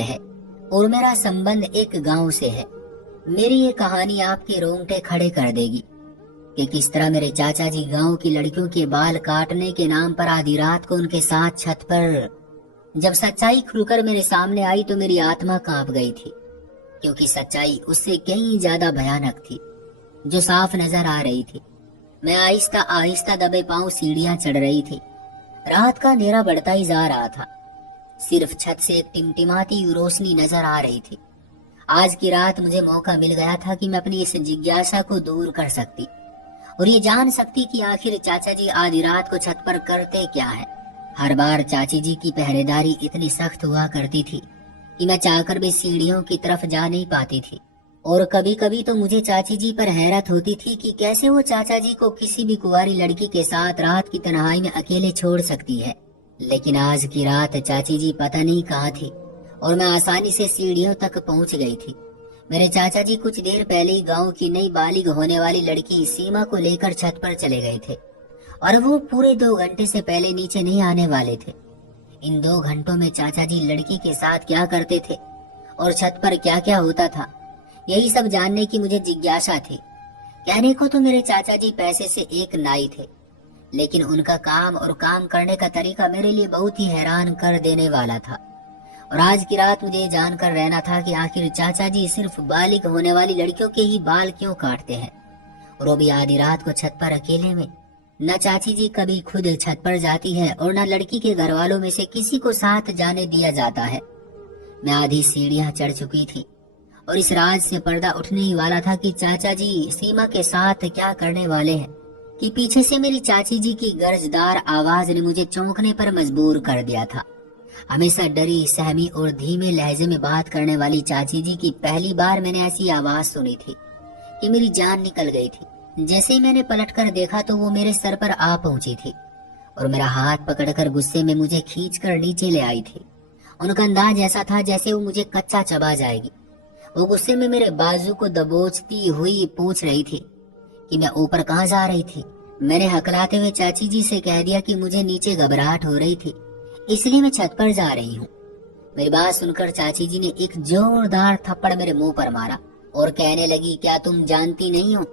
है और मेरा संबंध एक गांव से है। मेरी ये कहानी आपके रोंगटे खड़े कर देगी कि किस तरह मेरे चाचा जी गांव की लड़कियों के बाल काटने के नाम पर आधी रात को उनके साथ छत पर। जब सच्चाई खुलकर मेरे सामने आई तो मेरी आत्मा कांप गई थी, क्योंकि सच्चाई उससे कहीं ज्यादा भयानक थी जो साफ नजर आ रही थी। मैं आहिस्ता आहिस्ता दबे पांव सीढ़ियां चढ़ रही थी। रात का अंधेरा बढ़ता ही जा रहा था। सिर्फ छत से एक टिमटिमाती रोशनी नजर आ रही थी। आज की रात मुझे मौका मिल गया था कि मैं अपनी इस जिज्ञासा को दूर कर सकती और ये जान सकती कि आखिर चाचा जी आधी रात को छत पर करते क्या है। हर बार चाची जी की पहरेदारी इतनी सख्त हुआ करती थी कि मैं चाहकर भी सीढ़ियों की तरफ जा नहीं पाती थी। और कभी कभी तो मुझे चाची जी पर हैरत होती थी कि कैसे वो चाचा जी को किसी भी कुंवारी लड़की के साथ रात की तन्हाई में अकेले छोड़ सकती है। लेकिन आज की रात चाची जी पता नहीं कहाँ थी और मैं आसानी से सीढ़ियों तक पहुंच गई थी। मेरे चाचा जी कुछ देर पहले ही गांव की नई बालिग होने वाली लड़की सीमा को लेकर छत पर चले गए थे और वो पूरे 2 घंटे से पहले नीचे नहीं आने वाले थे। इन 2 घंटों में चाचा जी लड़की के साथ क्या करते थे और छत पर क्या क्या होता था, यही सब जानने की मुझे जिज्ञासा थी। कहने को तो मेरे चाचा जी पैसे से एक नाई थे, लेकिन उनका काम और काम करने का तरीका मेरे लिए बहुत ही हैरान कर देने वाला था। और आज की रात मुझे जानकर रहना था कि आखिर चाचा जी सिर्फ बालिग होने वाली लड़कियों के ही बाल क्यों काटते हैं, और वो भी आधी रात को छत पर अकेले में। न चाची जी कभी खुद छत पर जाती है और न लड़की के घर वालों में से किसी को साथ जाने दिया जाता है। मैं आधी सीढ़ियां चढ़ चुकी थी और इस राज से पर्दा उठने ही वाला था कि चाचा जी सीमा के साथ क्या करने वाले हैं, कि पीछे से मेरी चाची जी की गर्जदार आवाज ने मुझे चौंकने पर मजबूर कर दिया था। हमेशा डरी सहमी और धीमे लहजे में बात करने वाली चाची जी की पहली बार मैंने ऐसी आवाज सुनी थी कि मेरी जान निकल गई थी। जैसे ही मैंने पलटकर देखा तो वो मेरे सर पर आ पहुंची थी और मेरा हाथ पकड़कर गुस्से में मुझे खींचकर नीचे ले आई थी। उनका अंदाज ऐसा था जैसे वो मुझे कच्चा चबा जाएगी। वो गुस्से में मेरे बाजू को दबोचती हुई पूछ रही थी कि मैं ऊपर कहाँ जा रही थी। मैंने हकलाते हुए चाची जी से कह दिया कि मुझे नीचे घबराहट हो रही थी, इसलिए मैं छत पर जा रही हूँ। मेरी बात सुनकर चाची जी ने एक जोरदार थप्पड़ मेरे मुंह पर मारा और कहने लगी, क्या तुम जानती नहीं हो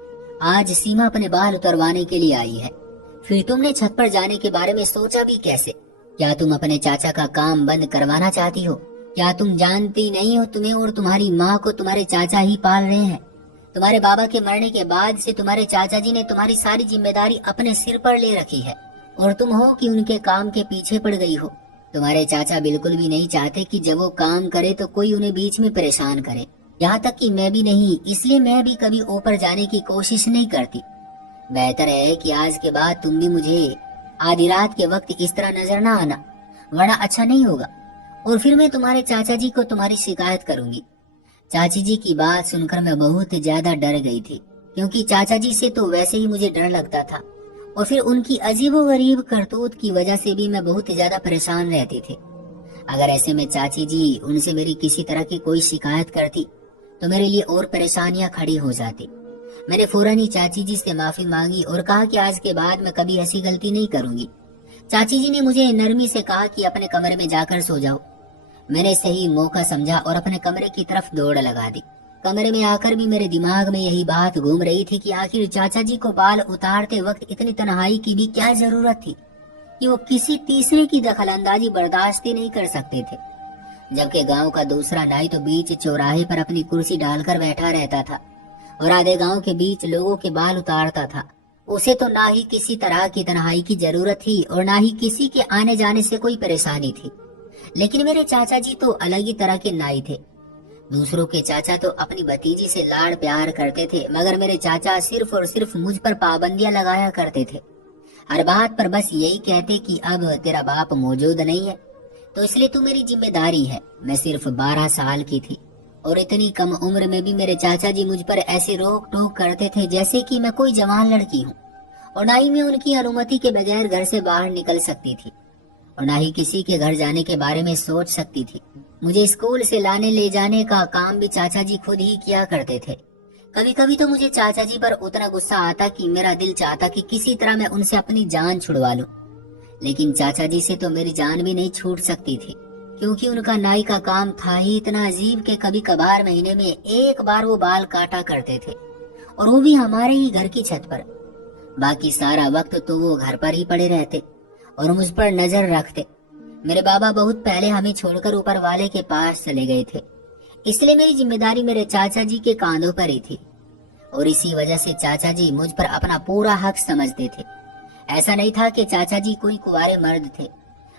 आज सीमा अपने बाल उतरवाने के लिए आई है? फिर तुमने छत पर जाने के बारे में सोचा भी कैसे? क्या तुम अपने चाचा का काम बंद करवाना चाहती हो? क्या तुम जानती नहीं हो तुम्हें और तुम्हारी माँ को तुम्हारे चाचा ही पाल रहे हैं? तुम्हारे बाबा के मरने के बाद से तुम्हारे चाचा जी ने तुम्हारी सारी जिम्मेदारी अपने सिर पर ले रखी है और तुम हो कि उनके काम के पीछे पड़ गई हो। तुम्हारे चाचा बिल्कुल भी नहीं चाहते कि जब वो काम करे तो कोई उन्हें बीच में परेशान करे, यहाँ तक कि मैं भी नहीं। इसलिए मैं भी कभी ऊपर जाने की कोशिश नहीं करती। बेहतर है कि आज के बाद तुम भी मुझे आधी रात के वक्त इस तरह नजर ना आना, वरना अच्छा नहीं होगा और फिर मैं तुम्हारे चाचा जी को तुम्हारी शिकायत करूंगी। चाची जी की बात सुनकर मैं बहुत ज्यादा डर गई थी, क्योंकि चाचा जी से तो वैसे ही मुझे डर लगता था और फिर उनकी अजीबोगरीब करतूत की वजह से भी मैं बहुत ज्यादा परेशान रहती थी। अगर ऐसे में चाची जी उनसे मेरी किसी तरह की कोई शिकायत करती तो मेरे लिए और परेशानियां खड़ी हो जाती। मैंने फौरन ही चाची जी से माफी मांगी और कहा कि आज के बाद मैं कभी ऐसी गलती नहीं करूंगी। चाची जी ने मुझे नरमी से कहा कि अपने कमरे में जाकर सो जाओ। मैंने सही मौका समझा और अपने कमरे की तरफ दौड़ लगा दी। कमरे में आकर भी मेरे दिमाग में यही बात घूम रही थी कि आखिर चाचा जी को बाल उतारते वक्त इतनी तन्हाई की भी क्या जरूरत थी कि वो किसी तीसरे की दखलंदाजी बर्दाश्त ही नहीं कर सकते थे। जबकि गांव का दूसरा नाई तो बीच चौराहे पर अपनी कुर्सी डालकर बैठा रहता था और आधे गांव के बीच लोगों के बाल उतारता था। उसे तो ना ही किसी तरह की तन्हाई की जरूरत थी और ना ही किसी के आने जाने से कोई परेशानी थी। लेकिन मेरे चाचा जी तो अलग ही तरह के नाई थे। दूसरों के चाचा तो अपनी भतीजी से लाड़ प्यार करते थे, मगर मेरे चाचा सिर्फ और सिर्फ मुझ पर पाबंदियां लगाया करते थे। हर बात पर बस यही कहते कि अब तेरा बाप मौजूद नहीं है तो इसलिए तू मेरी जिम्मेदारी है। मैं सिर्फ 12 साल की थी और इतनी कम उम्र में भी मेरे चाचा जी मुझ पर ऐसे रोक टोक करते थे जैसे कि मैं कोई जवान लड़की हूँ, और ना ही मैं उनकी अनुमति के बगैर घर से बाहर निकल सकती थी और ना ही किसी के घर जाने के बारे में सोच सकती थी। मुझे स्कूल से लाने ले जाने का काम भी चाचा जी खुद ही किया करते थे। कभी कभी तो मुझे चाचा जी पर उतना गुस्सा आता कि मेरा दिल चाहता कि किसी तरह मैं उनसे अपनी जान छुड़वा लूं, लेकिन चाचा जी से तो मेरी जान भी नहीं छूट सकती थी, क्योंकि उनका नाई का काम था ही इतना अजीब कि कभी कभार महीने में एक बार वो बाल काटा करते थे, और वो भी हमारे ही घर की छत पर। बाकी सारा वक्त तो वो घर पर ही पड़े रहते और मुझ पर नजर रखते। मेरे बाबा बहुत पहले हमें छोड़कर ऊपर वाले के पास चले गए थे, इसलिए मेरी जिम्मेदारी मेरे चाचा जी के कांधों पर ही थी, और इसी वजह से चाचा जी मुझ पर अपना पूरा हक समझते थे। ऐसा नहीं था कि चाचा जी कोई कुंवारे मर्द थे,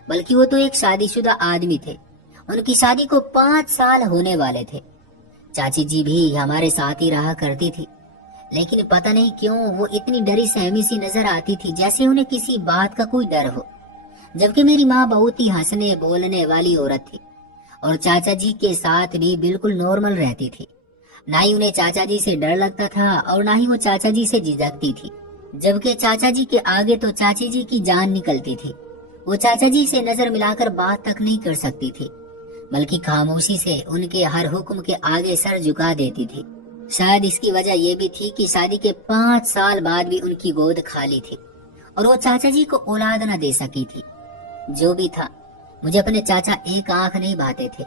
बल्कि वो तो एक शादीशुदा आदमी थे। उनकी शादी को 5 साल होने वाले थे। चाची जी भी हमारे साथ ही रहा करती थी, लेकिन पता नहीं क्यों वो इतनी डरी सहमी सी नजर आती थी, जैसे उन्हें किसी बात का कोई डर हो। जबकि मेरी माँ बहुत ही हंसने बोलने वाली औरत थी और चाचा जी के साथ भी बिल्कुल नॉर्मल रहती थी। ना ही उन्हें चाचा जी से डर लगता था और ना ही वो चाचा जी से झिझकती थी। जबकि चाचा जी के आगे तो चाची जी की जान निकलती थी। वो चाचा जी से नजर मिलाकर बात तक नहीं कर सकती थी, बल्कि खामोशी से उनके हर हुक्म के आगे सर झुका देती थी। शायद इसकी वजह यह भी थी कि शादी के 5 साल बाद भी उनकी गोद खाली थी और वो चाचा जी को औलाद न दे सकी थी। जो भी था, मुझे अपने चाचा एक आंख नहीं भाते थे,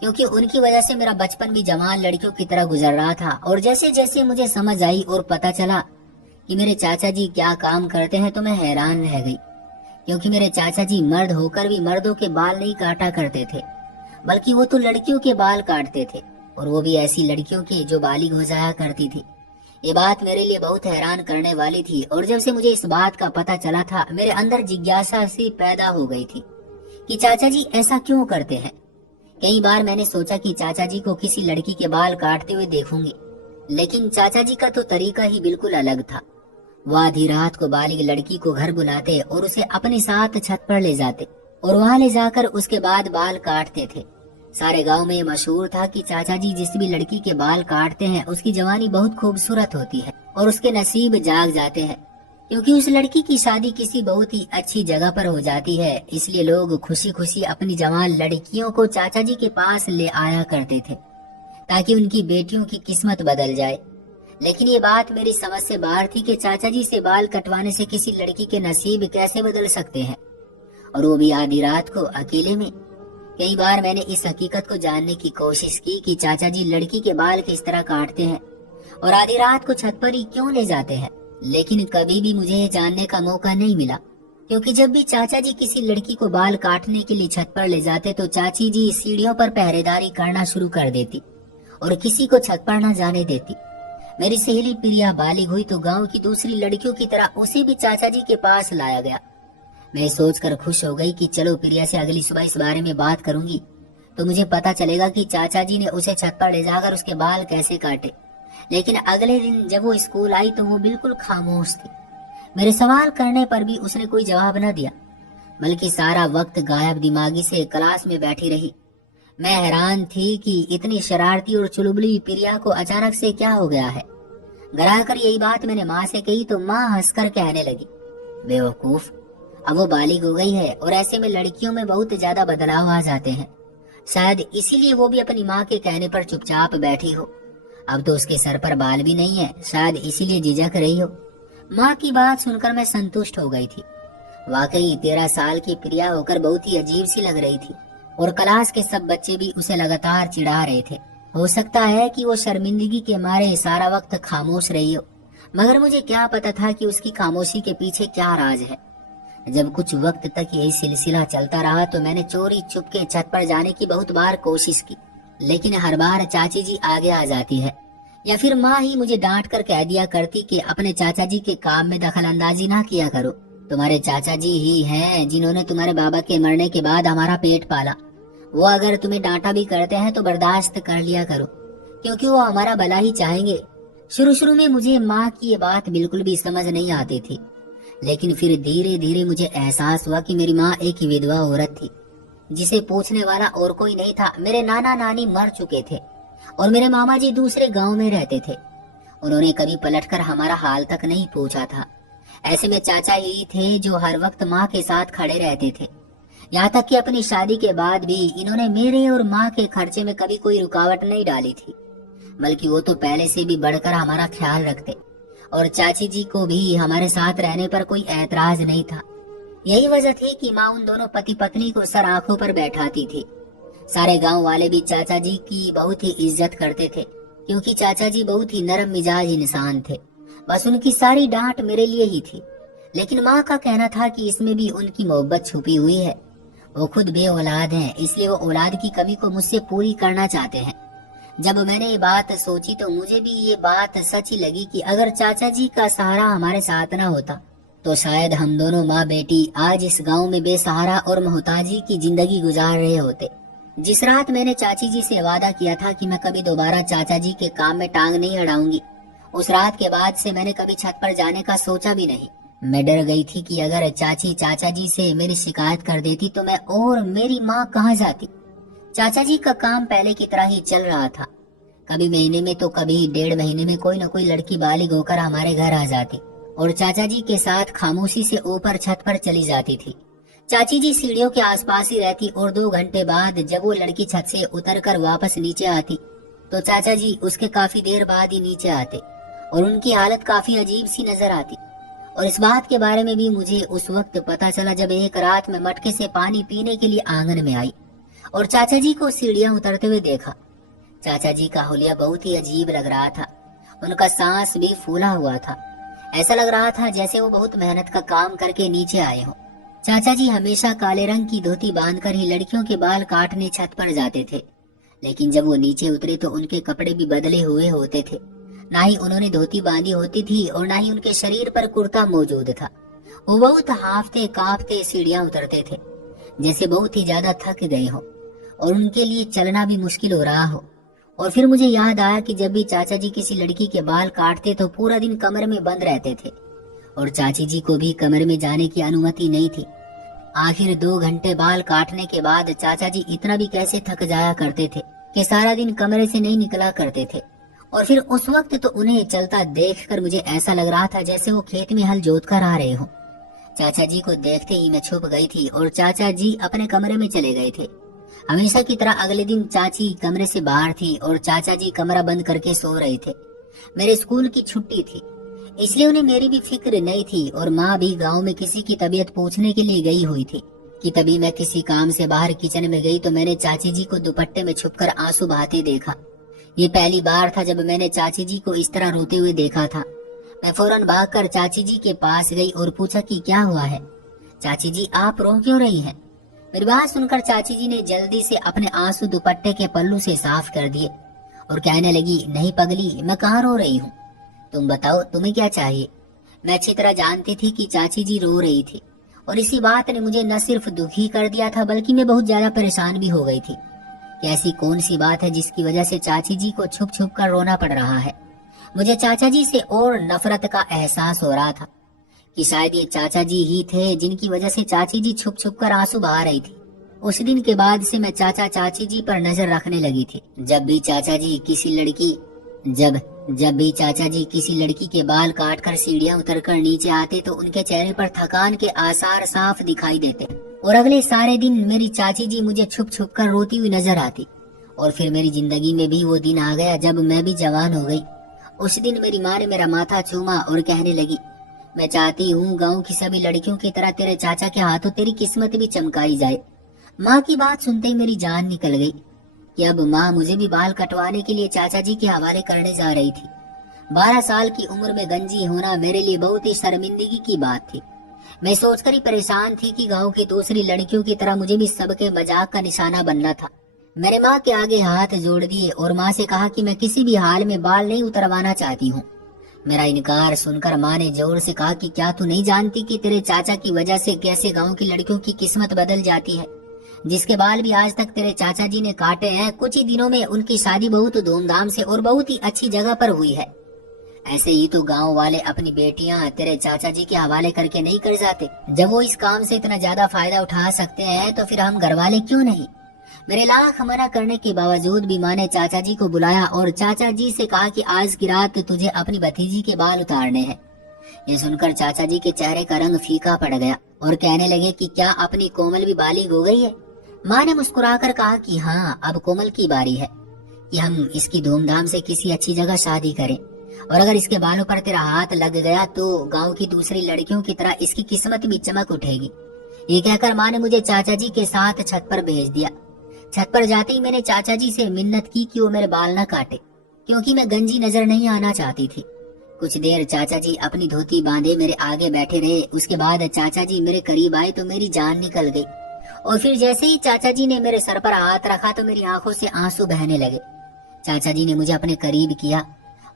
क्योंकि उनकी वजह से मेरा बचपन भी जवान लड़कियों की तरह गुजर रहा था। और जैसे जैसे मुझे समझ आई और पता चला कि मेरे चाचा जी क्या काम करते हैं, तो मैं हैरान रह गई। क्योंकि मेरे चाचा जी मर्द होकर भी मर्दों के बाल नहीं काटा करते थे, बल्कि वो तो लड़कियों के बाल काटते थे, और वो भी ऐसी लड़कियों के जो बालिग हो जाया करती थी। ये बात मेरे लिए बहुत हैरान करने वाली थी, और जब से मुझे इस बात का पता चला था, मेरे अंदर जिज्ञासा सी पैदा हो गई थी कि चाचा जी ऐसा क्यों करते हैं। कई बार मैंने सोचा कि चाचा जी को किसी लड़की के बाल काटते हुए देखूंगी, लेकिन चाचा जी का तो तरीका ही बिल्कुल अलग था। वो आधी रात को बालिग लड़की को घर बुलाते और उसे अपने साथ छत पर ले जाते और वहां ले जाकर उसके बाद बाल काटते थे। सारे गांव में मशहूर था कि चाचा जी जिस भी लड़की के बाल काटते हैं उसकी जवानी बहुत खूबसूरत होती है और उसके नसीब जाग जाते हैं, क्योंकि उस लड़की की शादी किसी बहुत ही अच्छी जगह पर हो जाती है। इसलिए लोग खुशी खुशी अपनी जवान लड़कियों को चाचा जी के पास ले आया करते थे, ताकि उनकी बेटियों की किस्मत बदल जाए। लेकिन ये बात मेरी समझ से बाहर थी कि चाचा जी से बाल कटवाने से किसी लड़की के नसीब कैसे बदल सकते हैं, और वो भी आधी रात को अकेले में। कई बार मैंने इस हकीकत को जानने की कोशिश की कि चाचा जी लड़की के बाल किस तरह काटते हैं और आधी रात को छत पर ही क्यों ले जाते हैं, लेकिन कभी भी मुझे जानने का मौका नहीं मिला। क्योंकि जब भी चाचा जी किसी लड़की को बाल काटने के लिए छत पर ले जाते तो चाची जी सीढ़ियों पर पहरेदारी करना शुरू कर देती और किसी को छत पर न जाने देती। मेरी सहेली प्रिया बालिग हुई तो गांव की दूसरी लड़कियों की तरह उसे भी चाचा जी के पास लाया गया। मैं सोचकर खुश हो गई कि चलो प्रिया से अगली सुबह इस बारे में बात करूंगी, तो मुझे पता चलेगा कि चाचा जी ने उसे छत पर ले जाकर उसके बाल कैसे काटे। लेकिन अगले दिन जब वो स्कूल आई तो वो बिल्कुल खामोश थी। मेरे सवाल करने पर भी उसने कोई जवाब न दिया, बल्कि सारा वक्त गायब दिमागी से क्लास में बैठी रही। मैं हैरान थी कि इतनी शरारती और चुलबुली प्रिया को अचानक से क्या हो गया है। घर आकर यही बात मैंने माँ से कही तो माँ हंसकर कहने लगी, बेवकूफ, अब वो बालिग हो गई है और ऐसे में लड़कियों में बहुत ज्यादा बदलाव आ जाते हैं। शायद इसीलिए वो भी अपनी माँ के कहने पर चुपचाप बैठी हो। अब तो उसके सर पर बाल भी नहीं है, शायद इसीलिए झिझक रही हो। माँ की बात सुनकर मैं संतुष्ट हो गई थी। वाकई 13 साल की प्रिया होकर बहुत ही अजीब सी लग रही थी, और क्लास के सब बच्चे भी उसे लगातार चिढ़ा रहे थे। हो सकता है कि वो शर्मिंदगी के मारे सारा वक्त खामोश रही हो, मगर मुझे क्या पता था कि उसकी खामोशी के पीछे क्या राज है। जब कुछ वक्त तक यही सिलसिला चलता रहा तो मैंने चोरी चुपके छत पर जाने की बहुत बार कोशिश की, लेकिन हर बार चाची जी आगे आ जाती है या फिर माँ ही मुझे डांट कर कह दिया करती कि अपने चाचा जी के काम में दखल अंदाजी ना किया करो। तुम्हारे चाचा जी ही हैं जिन्होंने तुम्हारे बाबा के मरने के बाद हमारा पेट पाला। वो अगर तुम्हें डांटा भी करते हैं तो बर्दाश्त कर लिया करो, क्योंकि वो हमारा भला ही चाहेंगे। शुरू शुरू में मुझे माँ की ये बात बिल्कुल भी समझ नहीं आती थी, लेकिन फिर धीरे धीरे मुझे एहसास हुआ कि मेरी माँ एक विधवा औरत थी जिसे पूछने वाला और कोई नहीं था। मेरे नाना नानी मर चुके थे और मेरे मामा जी दूसरे गांव में रहते थे। उन्होंने कभी पलटकर हमारा हाल तक नहीं पूछा था। ऐसे में चाचा ही थे जो हर वक्त माँ के साथ खड़े रहते थे। यहाँ तक कि अपनी शादी के बाद भी इन्होंने मेरे और माँ के खर्चे में कभी कोई रुकावट नहीं डाली थी, बल्कि वो तो पहले से भी बढ़कर हमारा ख्याल रखते और चाची जी को भी हमारे साथ रहने पर कोई ऐतराज नहीं था। यही वजह थी कि माँ उन दोनों पति पत्नी को सर आंखों पर बैठाती थी सारे गांव वाले भी चाचा जी की बहुत ही इज्जत करते थे, क्योंकि चाचा जी बहुत ही नरम मिजाज इंसान थे। बस उनकी सारी डांट मेरे लिए ही थी। लेकिन माँ का कहना था कि इसमें भी उनकी मोहब्बत छुपी हुई है। वो खुद बे औलाद हैं, इसलिए वो औलाद की कमी को मुझसे पूरी करना चाहते हैं। जब मैंने ये बात सोची तो मुझे भी ये बात सच ही लगी कि अगर चाचा जी का सहारा हमारे साथ ना होता तो शायद हम दोनों माँ बेटी आज इस गांव में बेसहारा और मोहताजी की जिंदगी गुजार रहे होते। जिस रात मैंने चाची जी से वादा किया था कि मैं कभी दोबारा चाचा जी के काम में टांग नहीं अड़ाऊंगी, उस रात के बाद से मैंने कभी छत पर जाने का सोचा भी नहीं। मैं डर गई थी कि अगर चाची चाचा जी से मेरी शिकायत कर देती तो मैं और मेरी माँ कहाँ जाती। चाचा जी का काम पहले की तरह ही चल रहा था। कभी महीने में तो कभी 1.5 महीने में कोई न कोई लड़की बालिग होकर हमारे घर आ जाती और चाचा जी के साथ खामोशी से ऊपर छत पर चली जाती थी। चाची जी सीढ़ियों के आसपास ही रहती और 2 घंटे बाद जब वो लड़की छत से उतरकर वापस नीचे आती तो चाचा जी उसके काफी देर बाद ही नीचे आते और उनकी हालत काफी अजीब सी नजर आती। और इस बात के बारे में भी मुझे उस वक्त पता चला जब एक रात में मटके से पानी पीने के लिए आंगन में आई और चाचा जी को सीढ़ियां उतरते हुए देखा। चाचा जी का हुलिया बहुत ही अजीब लग रहा था। उनका सांस भी फूला हुआ था। ऐसा लग रहा था जैसे वो बहुत मेहनत का काम करके नीचे आए हों। चाचा जी हमेशा काले रंग की धोती बांधकर ही लड़कियों के बाल काटने छत पर जाते थे, लेकिन जब वो नीचे उतरे तो उनके कपड़े भी बदले हुए होते थे। ना ही उन्होंने धोती बांधी होती थी और ना ही उनके शरीर पर कुर्ता मौजूद था। वो बहुत हांफते कांपते सीढ़ियां उतरते थे, जैसे बहुत ही ज्यादा थक गए हो और उनके लिए चलना भी मुश्किल हो रहा हो। और फिर मुझे याद आया कि जब भी चाचा जी किसी लड़की के बाल काटते तो पूरा दिन कमरे में बंद रहते थे और चाची जी को भी कमरे में जाने की अनुमति नहीं थी। आखिर 2 घंटे बाल काटने के बाद चाचा जी इतना भी कैसे थक जाया करते थे कि सारा दिन कमरे से नहीं निकला करते थे। और फिर उस वक्त तो उन्हें चलता देखकर मुझे ऐसा लग रहा था जैसे वो खेत में हल जोत कर आ रहे हो। चाचा जी को देखते ही मैं छुप गई थी और चाचा जी अपने कमरे में चले गए थे। हमेशा की तरह अगले दिन चाची कमरे से बाहर थी और चाचा जी कमरा बंद करके सो रहे थे। मेरे स्कूल की छुट्टी थी, इसलिए उन्हें मेरी भी फिक्र नहीं थी और माँ भी गांव में किसी की तबीयत पूछने के लिए गई हुई थी कि तभी मैं किसी काम से बाहर किचन में गई तो मैंने चाची जी को दुपट्टे में छुपकर आंसू बहाते देखा। ये पहली बार था जब मैंने चाची जी को इस तरह रोते हुए देखा था। मैं फौरन भागकर चाची जी के पास गई और पूछा कि क्या हुआ है। चाची जी आप रो क्यों रही हैं? मेरी बात सुनकर चाची जी ने जल्दी से अपने आंसू दुपट्टे के पल्लू से साफ कर दिए और कहने लगी, नहीं पगली, मैं कहाँ रो रही हूँ, तुम बताओ तुम्हें क्या चाहिए। मैं अच्छी तरह जानती थी कि चाची जी रो रही थी और इसी बात ने मुझे न सिर्फ दुखी कर दिया था बल्कि मैं बहुत ज्यादा परेशान भी हो गई थी कि ऐसी कौन सी बात है जिसकी वजह से चाची जी को छुप छुप कर रोना पड़ रहा है। मुझे चाचा जी से और नफरत का एहसास हो रहा था कि शायद ये चाचा जी ही थे जिनकी वजह से चाची जी छुप छुप कर आंसू बहा रही थी। उस दिन के बाद से मैं चाचा चाची जी पर नजर रखने लगी थी। जब भी चाचा जी किसी लड़की के बाल काटकर सीढ़ियां उतरकर नीचे आते तो उनके चेहरे पर थकान के आसार साफ दिखाई देते और अगले सारे दिन मेरी चाची जी मुझे छुप छुप कर रोती हुई नजर आती। और फिर मेरी जिंदगी में भी वो दिन आ गया जब मैं भी जवान हो गई। उस दिन मेरी माँ ने मेरा माथा चूमा और कहने लगी, मैं चाहती हूँ गांव की सभी लड़कियों की तरह तेरे चाचा के हाथों तेरी किस्मत भी चमकाई जाए। माँ की बात सुनते ही मेरी जान निकल गई कि अब माँ मुझे भी बाल कटवाने के लिए चाचा जी के हवाले करने जा रही थी। 12 साल की उम्र में गंजी होना मेरे लिए बहुत ही शर्मिंदगी की बात थी। मैं सोचकर ही परेशान थी कि गांव की दूसरी लड़कियों की तरह मुझे भी सबके मजाक का निशाना बनना था। मैंने माँ के आगे हाथ जोड़ दिए और माँ से कहा कि मैं किसी भी हाल में बाल नहीं उतरवाना चाहती हूँ। मेरा इनकार सुनकर माँ ने जोर से कहा कि क्या तू नहीं जानती कि तेरे चाचा की वजह से कैसे गांव की लड़कियों की किस्मत बदल जाती है। जिसके बाल भी आज तक तेरे चाचा जी ने काटे हैं, कुछ ही दिनों में उनकी शादी बहुत धूमधाम से और बहुत ही अच्छी जगह पर हुई है। ऐसे ही तो गांव वाले अपनी बेटियां तेरे चाचा जी के हवाले करके नहीं कर जाते। जब वो इस काम से इतना ज्यादा फायदा उठा सकते हैं तो फिर हम घर वाले क्यों नहीं। मेरे लाख मना करने के बावजूद भी माँ ने चाचा जी को बुलाया और चाचा जी से कहा कि आज की रात तुझे अपनी भतीजी के बाल उतारने हैं। ये सुनकर चाचा जी के चेहरे का रंग फीका पड़ गया और कहने लगे कि क्या अपनी कोमल भी बालिग हो गई है। माँ ने मुस्कुराकर कहा कि हाँ, अब कोमल की बारी है कि हम इसकी धूमधाम से किसी अच्छी जगह शादी करें और अगर इसके बालों पर तेरा हाथ लग गया तो गांव की दूसरी लड़कियों की तरह इसकी किस्मत भी चमक उठेगी। ये कहकर माँ ने मुझे चाचा जी के साथ छत पर भेज दिया। छत पर जाते ही मैंने चाचा जी से मिन्नत की कि वो मेरे बाल न काटे, क्योंकि मैं गंजी नजर नहीं आना चाहती थी। कुछ देर चाचा जी अपनी धोती बांधे मेरे आगे बैठे रहे। उसके बाद चाचा जी मेरे करीब आए तो मेरी जान निकल गई। और फिर जैसे ही चाचा जी ने मेरे सर पर हाथ रखा तो मेरी आंखों से आंसू बहने लगे। चाचा जी ने मुझे अपने करीब किया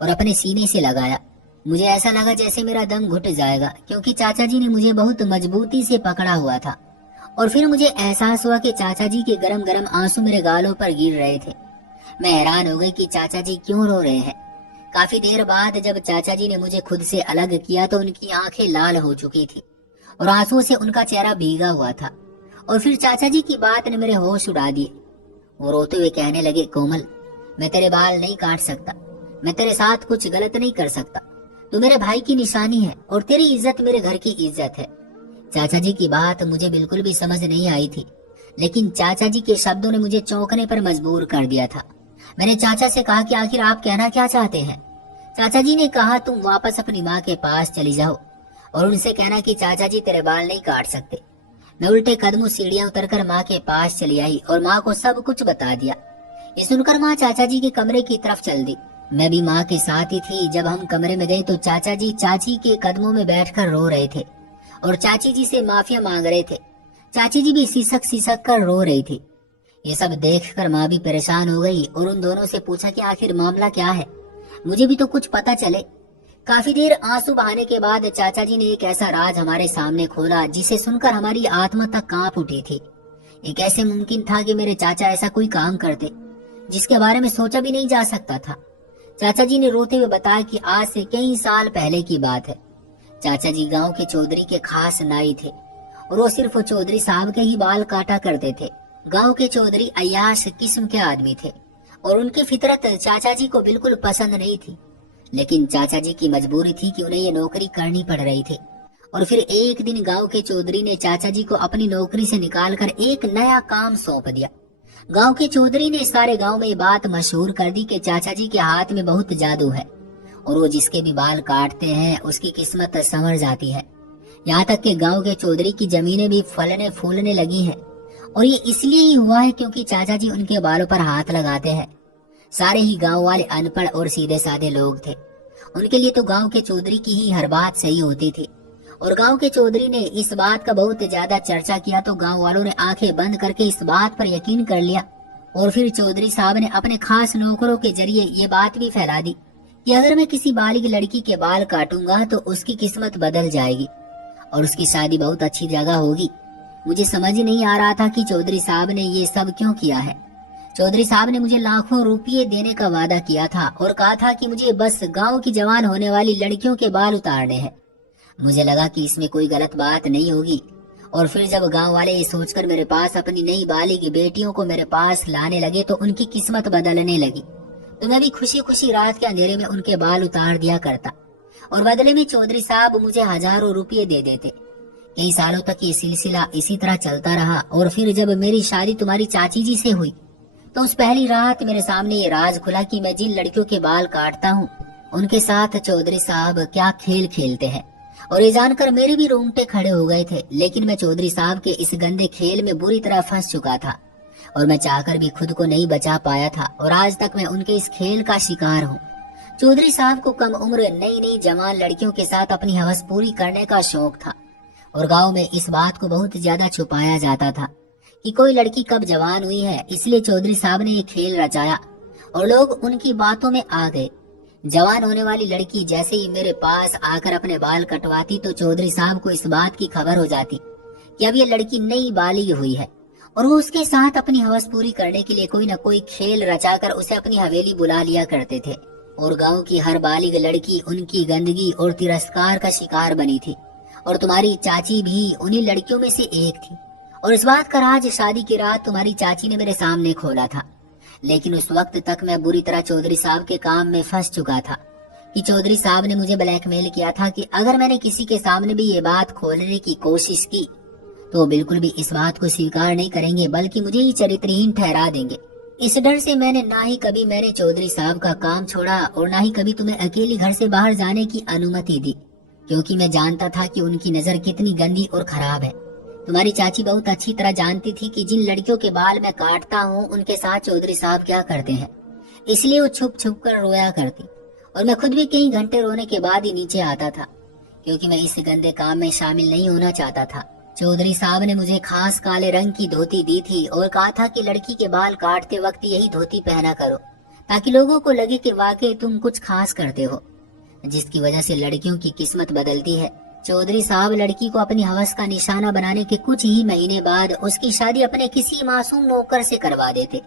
और अपने सीने से लगाया। मुझे ऐसा लगा जैसे मेरा दम घुट जाएगा, क्योंकि चाचा जी ने मुझे बहुत मजबूती से पकड़ा हुआ था। और फिर मुझे एहसास हुआ कि चाचा जी के गरम गरम आंसू मेरे गालों पर गिर रहे थे। मैं हैरान हो गई कि चाचा जी क्यों रो रहे हैं। काफी देर बाद जब चाचा जी ने मुझे खुद से अलग किया तो उनकी आंखें लाल हो चुकी थी और आंसुओं से उनका चेहरा भीगा हुआ था। और फिर चाचा जी की बात ने मेरे होश उड़ा दिए। वो रोते हुए कहने लगे, कोमल, मैं तेरे बाल नहीं काट सकता, मैं तेरे साथ कुछ गलत नहीं कर सकता। तू मेरे भाई की निशानी है और तेरी इज्जत मेरे घर की इज्जत है। चाचा जी की बात मुझे बिल्कुल भी समझ नहीं आई थी, लेकिन चाचा जी के शब्दों ने मुझे चौंकने पर मजबूर कर दिया था। मैंने चाचा से कहा कि आखिर आप कहना क्या चाहते हैं। चाचा जी ने कहा, तुम वापस अपनी माँ के पास चली जाओ और उनसे कहना कि चाचा जी तेरे बाल नहीं काट सकते। मैं उल्टे कदमों सीढ़ियां उतरकर माँ के पास चली आई और माँ को सब कुछ बता दिया। ये सुनकर माँ चाचा जी के कमरे की तरफ चल दी। मैं भी माँ के साथ ही थी। जब हम कमरे में गए तो चाचा जी चाची के कदमों में बैठकर रो रहे थे और चाची जी से माफिया मांग रहे थे। चाची जी भी सिसक सिसक कर रो रही थी। ये सब देखकर माँ भी परेशान हो गई और उन दोनों से पूछा कि आखिर मामला क्या है, मुझे भी तो कुछ पता चले। काफी देर आंसू बहाने के बाद चाचा जी ने एक ऐसा राज हमारे सामने खोला जिसे सुनकर हमारी आत्मा तक कांप उठी थी। ये कैसे मुमकिन था कि मेरे चाचा ऐसा कोई काम करते जिसके बारे में सोचा भी नहीं जा सकता था। चाचा जी ने रोते हुए बताया कि आज से कई साल पहले की बात है। चाचा जी गांव के चौधरी के खास नाई थे और वो सिर्फ चौधरी साहब के ही बाल काटा करते थे। गांव के चौधरी अय्याश किस्म के आदमी थे और उनकी फितरत चाचा जी को बिल्कुल पसंद नहीं थी, लेकिन चाचा जी की मजबूरी थी कि उन्हें ये नौकरी करनी पड़ रही थी। और फिर एक दिन गांव के चौधरी ने चाचा जी को अपनी नौकरी से निकालकर एक नया काम सौंप दिया। गांव के चौधरी ने सारे गांव में ये बात मशहूर कर दी कि चाचा जी के हाथ में बहुत जादू है और वो जिसके भी बाल काटते हैं उसकी किस्मत संवर जाती है। यहाँ तक कि गांव के चौधरी की जमीनें भी फलने फूलने लगी हैं। और ये इसलिए ही हुआ है क्योंकि चाचा जी उनके बालों पर हाथ लगाते हैं। सारे ही गांव वाले अनपढ़ और सीधे साधे लोग थे। उनके लिए तो गांव के चौधरी की ही हर बात सही होती थी। और गांव के चौधरी ने इस बात का बहुत ज्यादा चर्चा किया तो गांव वालों ने आंखें बंद करके इस बात पर यकीन कर लिया। और फिर चौधरी साहब ने अपने खास नौकरों के जरिए ये बात भी फैला दी कि अगर मैं किसी बालिग लड़की के बाल काटूंगा तो उसकी किस्मत बदल जाएगी और उसकी शादी बहुत अच्छी जगह होगी। मुझे समझ नहीं आ रहा था कि चौधरी साहब ने ये सब क्यों किया है। चौधरी साहब ने मुझे लाखों रुपये देने का वादा किया था और कहा था कि मुझे बस गांव की जवान होने वाली लड़कियों के बाल उतारने हैं। मुझे लगा कि इसमें कोई गलत बात नहीं होगी। और फिर जब गांव वाले ये सोचकर मेरे पास अपनी नई बालिग बेटियों को मेरे पास लाने लगे तो उनकी किस्मत बदलने लगी। तो मैं भी खुशी खुशी रात के अंधेरे में उनके बाल उतार दिया करता और बदले में चौधरी साहब मुझे हजारों रुपये दे देते। कई सालों तक ये सिलसिला इसी तरह चलता रहा। और फिर जब मेरी शादी तुम्हारी चाची जी से हुई तो उस पहली रात मेरे सामने ये राज खुला कि मैं जिन लड़कियों के बाल काटता हूँ उनके साथ चौधरी साहब क्या खेल खेलते हैं। और ये जानकर मेरे भी रोंगटे खड़े हो गए थे। लेकिन मैं चौधरी साहब के इस गंदे खेल में बुरी तरह फंस चुका था और मैं चाहकर भी खुद को नहीं बचा पाया था और आज तक मैं उनके इस खेल का शिकार हूँ। चौधरी साहब को कम उम्र नई नई जवान लड़कियों के साथ अपनी हवस पूरी करने का शौक था और गांव में इस बात को बहुत ज्यादा छुपाया जाता था कि कोई लड़की कब जवान हुई है। इसलिए चौधरी साहब ने ये खेल रचाया और लोग उनकी बातों में आ गए। जवान होने वाली लड़की जैसे ही मेरे पास आकर अपने बाल कटवाती तो चौधरी साहब को इस बात की खबर हो जाती कि अब ये लड़की नई बालिग हुई है और वो उसके साथ अपनी हवस पूरी करने के लिए कोई न कोई खेल रचाकर उसे अपनी हवेली बुला लिया करते थे। और गांव की हर बालिग लड़की उनकी गंदगी और तिरस्कार का शिकार बनी थी और तुम्हारी चाची भी उन्हीं लड़कियों में से एक थी। और इस बात का राज शादी की रात तुम्हारी चाची ने मेरे सामने खोला था। लेकिन उस वक्त तक मैं बुरी तरह चौधरी साहब के काम में फंस चुका था कि चौधरी साहब ने मुझे ब्लैकमेल किया था कि अगर मैंने किसी के सामने भी ये बात खोलने की कोशिश की तो वो बिल्कुल भी इस बात को स्वीकार नहीं करेंगे बल्कि मुझे ही चरित्रहीन ठहरा देंगे। इस डर से मैंने चौधरी साहब का काम छोड़ा और ना ही कभी तुम्हें अकेली घर से बाहर जाने की अनुमति दी, क्योंकि मैं जानता था कि उनकी नजर कितनी गंदी और खराब है। तुम्हारी चाची बहुत अच्छी तरह जानती थी कि जिन लड़कियों के बाल मैं काटता हूँ उनके साथ चौधरी साहब क्या करते हैं, इसलिए वो छुप छुप कर रोया करती और मैं खुद भी कई घंटे रोने के बाद ही नीचे आता था, क्योंकि मैं इस गंदे काम में शामिल नहीं होना चाहता था। चौधरी साहब ने मुझे खास काले रंग की धोती दी थी और कहा था कि लड़की के बाल काटते वक्त यही धोती पहना करो, ताकि लोगों को लगे कि वाकई तुम कुछ खास करते हो, जिसकी वजह से लड़कियों की किस्मत बदलती है। चौधरी साहब लड़की को अपनी हवस का निशाना बनाने के कुछ ही महीने बाद उसकी शादी अपने किसी मासूम नौकर से करवा देते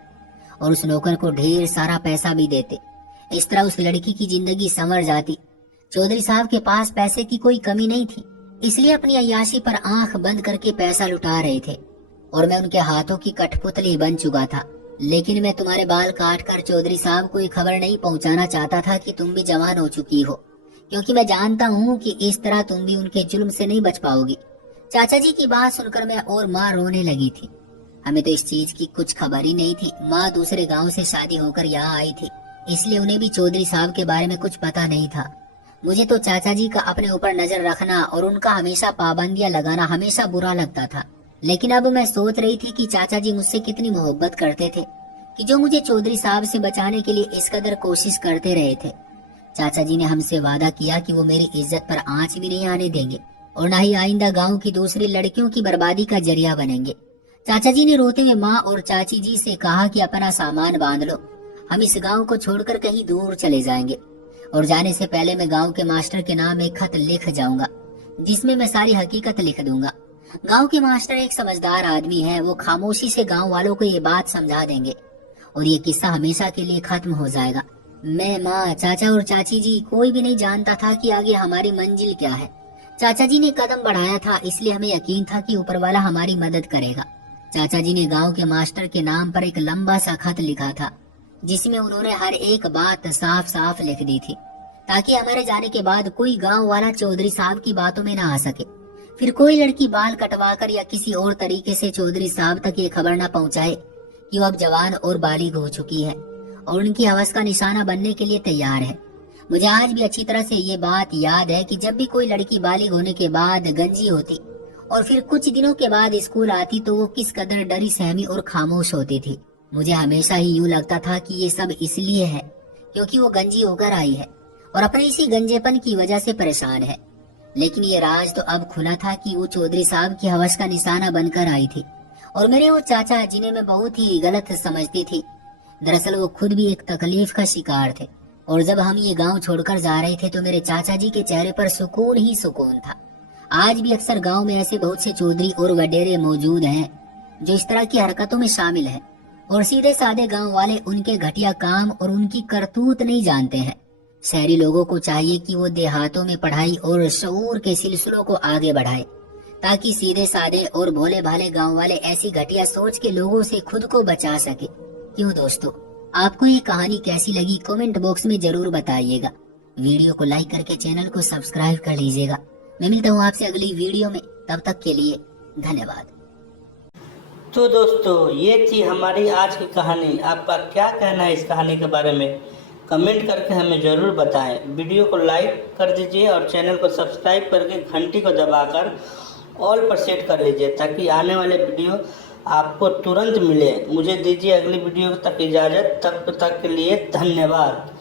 और उस नौकर को ढेर सारा पैसा भी देते। इस तरह उस लड़की की जिंदगी संवर जाती। चौधरी साहब के पास पैसे की कोई कमी नहीं थी, इसलिए अपनी अय्याशी पर आंख बंद करके पैसा लुटा रहे थे और मैं उनके हाथों की कठपुतली बन चुका था। लेकिन मैं तुम्हारे बाल काट कर चौधरी साहब को ये खबर नहीं पहुंचाना चाहता था कि तुम भी जवान हो चुकी हो, क्योंकि मैं जानता हूँ कि इस तरह तुम भी उनके जुल्म से नहीं बच पाओगी। चाचा जी की बात सुनकर मैं और माँ रोने लगी थी। हमें तो इस चीज की कुछ खबर ही नहीं थी। माँ दूसरे गांव से शादी होकर यहाँ आई थी, इसलिए उन्हें भी चौधरी साहब के बारे में कुछ पता नहीं था। मुझे तो चाचा जी का अपने ऊपर नजर रखना और उनका हमेशा पाबंदियां लगाना हमेशा बुरा लगता था। लेकिन अब मैं सोच रही थी कि चाचा जी मुझसे कितनी मोहब्बत करते थे कि जो मुझे चौधरी साहब से बचाने के लिए इस कदर कोशिश करते रहे थे। चाचा जी ने हमसे वादा किया कि वो मेरी इज्जत पर आंच भी नहीं आने देंगे और न ही आइंदा गांव की दूसरी लड़कियों की बर्बादी का जरिया बनेंगे। चाचा जी ने रोते हुए माँ और चाची जी से कहा कि अपना सामान बांध लो, हम इस गांव को छोड़कर कहीं दूर चले जाएंगे और जाने से पहले मैं गांव के मास्टर के नाम एक खत लिख जाऊंगा, जिसमें मैं सारी हकीकत लिख दूंगा। गांव के मास्टर एक समझदार आदमी है, वो खामोशी से गांव वालों को ये बात समझा देंगे और ये किस्सा हमेशा के लिए खत्म हो जाएगा। मैं, माँ, चाचा और चाची जी कोई भी नहीं जानता था कि आगे हमारी मंजिल क्या है। चाचा जी ने कदम बढ़ाया था, इसलिए हमें यकीन था कि ऊपर वाला हमारी मदद करेगा। चाचा जी ने गांव के मास्टर के नाम पर एक लंबा सा खत लिखा था, जिसमें उन्होंने हर एक बात साफ साफ लिख दी थी, ताकि हमारे जाने के बाद कोई गांव वाला चौधरी साहब की बातों में ना आ सके। फिर कोई लड़की बाल कटवाकर या किसी और तरीके से चौधरी साहब तक ये खबर ना पहुंचाए कि वो अब जवान और बालिग हो चुकी है और उनकी हवस का निशाना बनने के लिए तैयार है। मुझे आज भी अच्छी तरह से ये बात याद है कि जब भी कोई लड़की बालिग होने के बाद गंजी होती और फिर कुछ दिनों के बाद स्कूल आती तो वो किस कदर डरी सहमी और खामोश होती थी। मुझे हमेशा ही यूं लगता था कि ये सब इसलिए है क्योंकि वो गंजी होकर आई है और अपने इसी गंजेपन की वजह से परेशान है। लेकिन ये राज तो अब खुला था कि वो चौधरी साहब की हवस का निशाना बनकर आई थी और मेरे वो चाचा, जिन्हें मैं बहुत ही गलत समझती थी, दरअसल वो खुद भी एक तकलीफ का शिकार थे। और जब हम ये गांव छोड़कर जा रहे थे तो मेरे चाचा जी के चेहरे पर सुकून ही सुकून था। आज भी अक्सर गांव में ऐसे बहुत से चौधरी और वडेरे मौजूद हैं जो इस तरह की हरकतों में शामिल हैं और सीधे साधे गांव वाले उनके घटिया काम और उनकी करतूत नहीं जानते हैं। शहरी लोगों को चाहिए कि वो देहातों में पढ़ाई और शऊर के सिलसिलों को आगे बढ़ाए, ताकि सीधे साधे और भोले भाले गांव वाले ऐसी घटिया सोच के लोगों से खुद को बचा सके। क्यों दोस्तों, आपको ये कहानी कैसी लगी कमेंट बॉक्स में जरूर बताइएगा। वीडियो को लाइक करके चैनल को सब्सक्राइब कर लीजिएगा। मैं मिलता हूँ आपसे अगली वीडियो में, तब तक के लिए धन्यवाद। तो दोस्तों, ये थी हमारी आज की कहानी। आपका क्या कहना है इस कहानी के बारे में? कमेंट करके हमें ज़रूर बताएं। वीडियो को लाइक कर दीजिए और चैनल को सब्सक्राइब करके घंटी को दबाकर ऑल पर सेट कर लीजिए, ताकि आने वाले वीडियो आपको तुरंत मिले। मुझे दीजिए अगली वीडियो तक इजाज़त, तब तक के लिए धन्यवाद।